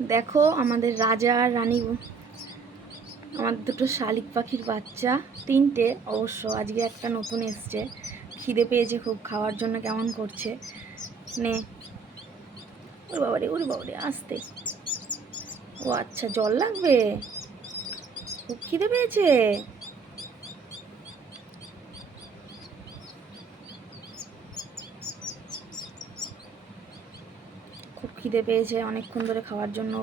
দেখো আমাদের রাজা আর রানী, আমাদের দুটো শালিক পাখির বাচ্চা, তিনটে অবশ্য, আজকে একটা নতুন এসছে। খিদে পেয়েছে খুব, খাওয়ার জন্য কেমন করছে। নে, ওরে বাবারে আসতে। ও আচ্ছা, জল লাগবে, খুব খিদে পেয়েছে। খুব খিদে পেয়েছে, অনেকক্ষণ ধরে খাওয়ার জন্য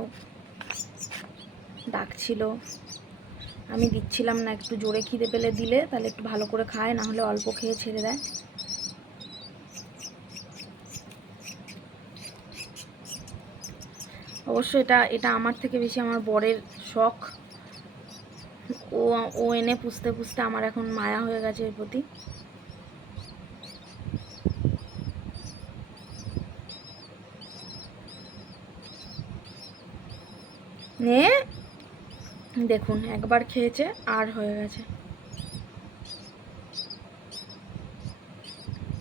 ডাকছিল। আমি দিচ্ছিলাম না, একটু জোরে খিদে পেলে দিলে তাহলে একটু ভালো করে খায়, না হলে অল্প খেয়ে ছেড়ে দেয়। অবশ্য এটা এটা আমার থেকে বেশি আমার বরের শখ। ও ও এনে পুষতে পুষতে আমার এখন মায়া হয়ে গেছে এর প্রতি। নে, দেখুন একবার খেয়েছে আর হয়ে গেছে,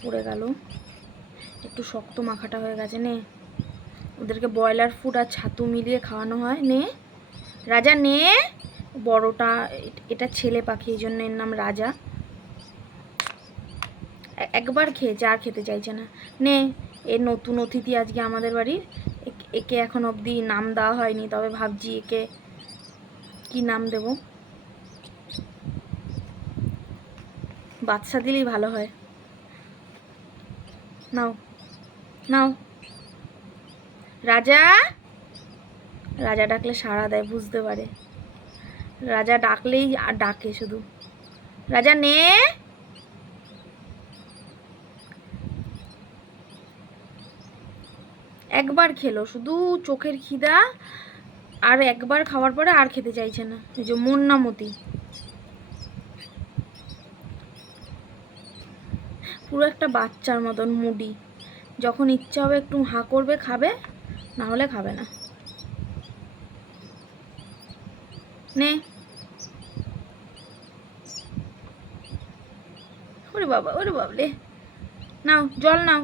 পড়ে গেল। একটু শক্ত মাখাটা হয়ে গেছে। নে, ওদেরকে ব্রয়লার ফুড আর ছাতু মিলিয়ে খাওয়ানো হয়। নে রাজা, নে। বড়টা, এটা ছেলে পাখি, এই জন্য এর নাম রাজা। একবার খেয়েছে আর খেতে চাইছে না। নে, এর নতুন অতিথি আজকে আমাদের বাড়ির। একে এখন অবধি নাম দেওয়া হয়নি, তবে ভাবছি একে কি নাম দেব। বাচ্চা দিলেই ভালো হয়। নাও নাও। রাজা, রাজা ডাকলে সাড়া দেয়, বুঝতে পারে। রাজা ডাকলেই ডাকে শুধু। রাজা, নে। একবার খেলো, শুধু চোখের খিদা, আর একবার খাওয়ার পরে আর খেতে চাইছে না। এই যে মন্নামতি, পুরো একটা বাচ্চার মতন মুডি। যখন ইচ্ছা হবে একটু হাঁ করবে, খাবে, না হলে খাবে না। নে, ওরে বাবলে। নাও জল, নাও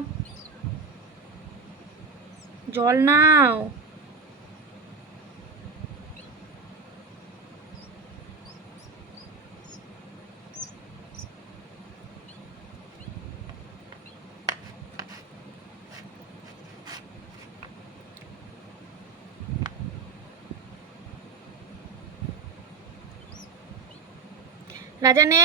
জল, নাও। রাজা, নে।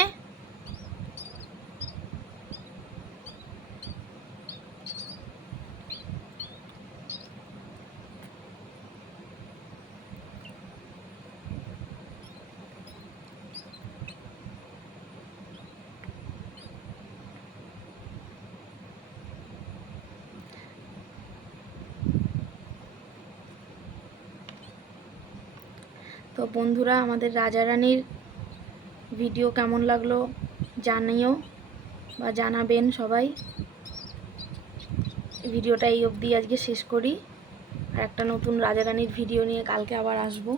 তো বন্ধুরা, আমাদের রাজা রানীর ভিডিও কেমন লাগলো জানিও, বা জানাবেন সবাই। ভিডিওটা এই অবধি আজকে শেষ করি, আর একটা নতুন রাজা রানীর ভিডিও নিয়ে কালকে আবার আসবো।